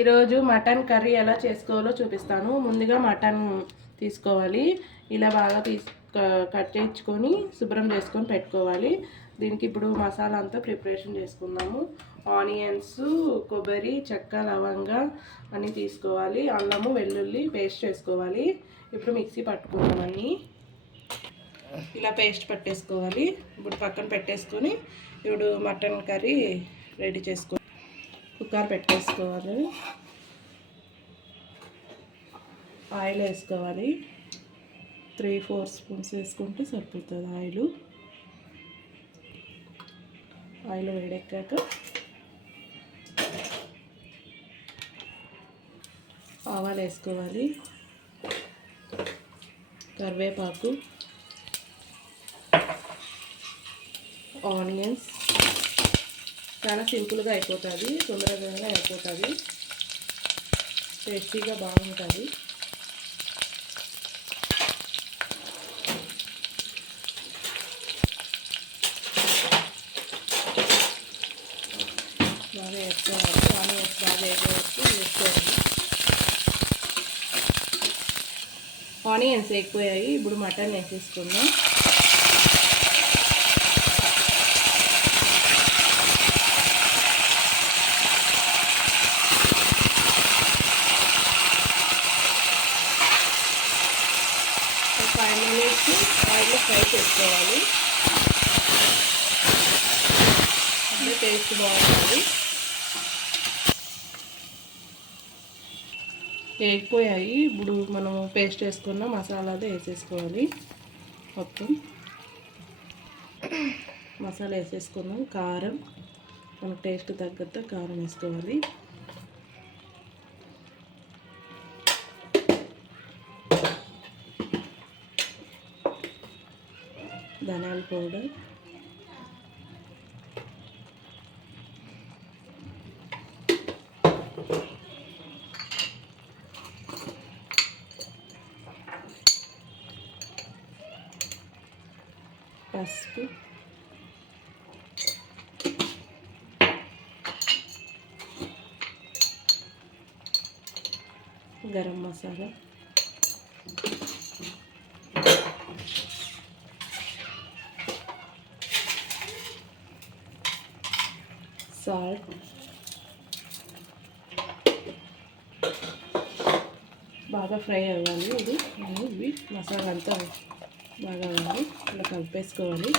ఈరోజు mutton curry ఎలా చేసుకోవాలో చూపిస్తాను. ముందుగా మటన్ తీసుకోవాలి. ఇలా బాగా కట్ చేయించుకొని శుభ్రం చేసుకొని పెట్టుకోవాలి. దీనికి ఇప్పుడు మసాలా అంతా ప్రిపరేషన్ చేసుకుందాము. ఆనియన్స్, కొబ్బరి, చెక్క, లవంగ అన్నీ తీసుకోవాలి. అల్లము, వెల్లుల్లి పేస్ట్ చేసుకోవాలి. ఇప్పుడు మిక్సీ పట్టుకుందామని ఇలా పేస్ట్ పట్టేసుకోవాలి. ఇప్పుడు పక్కన పెట్టేసుకొని ఇప్పుడు మటన్ కర్రీ రెడీ చేసుకోవాలి. కుక్కర్ పెట్టేసుకోవాలి. ఆయిల్ వేసుకోవాలి. 3-4 స్పూన్స్ వేసుకుంటే సరిపోతుంది. ఆయిల్ వేడెక్కాక ఆవాలు వేసుకోవాలి. కరివేపాకు, ఆనియన్స్. చాలా సింపుల్గా అయిపోతుంది, తొందరగా అయిపోతుంది, టేస్టీగా బాగుంటుంది. బాగా వేసుకోవాలి. ఆనియన్స్ బాగా వేసుకోవాలి. ఆనియన్స్ ఎక్కువయ్యాయి. ఇప్పుడు మటన్ వేసేసుకుందాం. ఒక 5 minutes ఆయిల్లో ఫ్రై చేసుకోవాలి. అంటే టేస్ట్ బాగుంటుంది. వేగిపోయాయి. ఇప్పుడు మనం పేస్ట్ వేసుకున్న మసాలాలు వేసేసుకోవాలి. మొత్తం మసాలా వేసేసుకున్నాం. కారం, మన టేస్ట్ తగ్గట్టు కారం వేసుకోవాలి. ధనియాల పౌడర్, పసుపు, గరం మసాలా, సాల్ట్, బాగా ఫ్రై అవ్వాలి. ఇవి మసాలా అంతా బాగా అవ్వాలి. ఇలా కలిపేసుకోవాలి.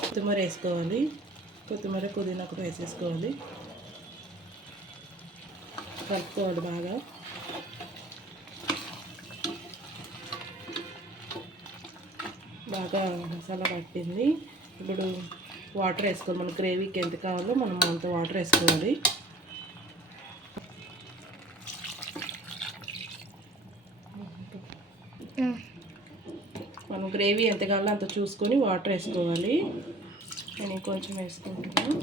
కొత్తిమీర వేసుకోవాలి. కొత్తిమీర, పుదీనా కూడా వేసేసుకోవాలి. కలుపుకోవాలి బాగా. బాగా మసాలా పట్టింది. ఇప్పుడు వాటర్ వేసుకోవాలి. మన గ్రేవీకి ఎంత కావాలో మనం అంత వాటర్ వేసుకోవాలి. మనం గ్రేవీ ఎంత కావాలో అంత చూసుకొని వాటర్ వేసుకోవాలి. నేను కొంచెం వేసుకుంటున్నాను.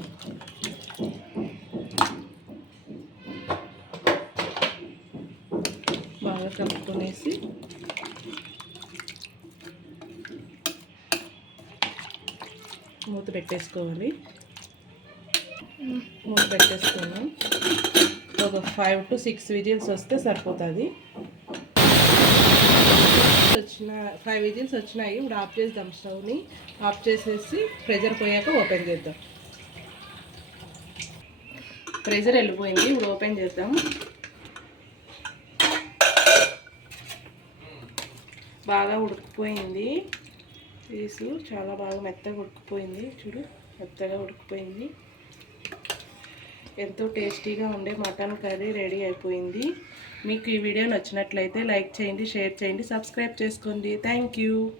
బాగా కలుపుకొనేసి మూత పెట్టేసుకోవాలి. మూత పెట్టేసుకున్నాం. ఒక 5 to 6 విజిల్స్ వస్తే సరిపోతుంది. 5 విజిల్స్ వచ్చినాయి. ఇప్పుడు ఆఫ్ చేద్దాం. స్టవ్ని ఆఫ్ చేసేసి ప్రెజర్ పోయాక ఓపెన్ చేద్దాం. ప్రెజర్ వెళ్ళిపోయింది. ఇప్పుడు ఓపెన్ చేద్దాం. బాగా ఉడికిపోయింది. పీసు చాలా బాగా మెత్తగా ఉడికిపోయింది. చూడు, మెత్తగా ఉడికిపోయింది. ఎంతో టేస్టీగా ఉండే మటన్ కర్రీ రెడీ అయిపోయింది. మీకు ఈ వీడియో నచ్చినట్లయితే లైక్ చేయండి, షేర్ చేయండి, సబ్స్క్రైబ్ చేసుకోండి. Thank you.